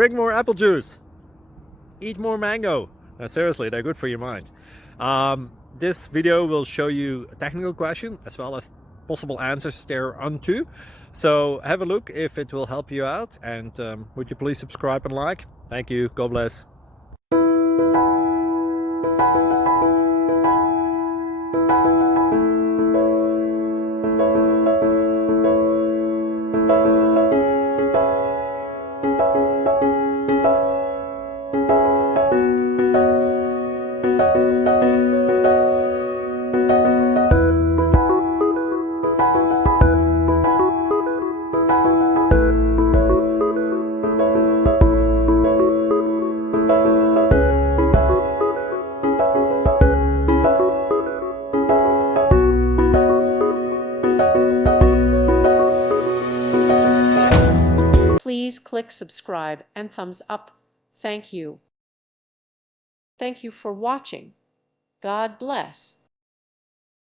Drink more apple juice. Eat more mango. No, seriously, they're good for your mind. This video will show you a technical question as well as possible answers thereunto. So have a look if it will help you out, and would you please subscribe and like? Thank you. God bless. Please click subscribe and thumbs up. Thank you. Thank you for watching. God bless.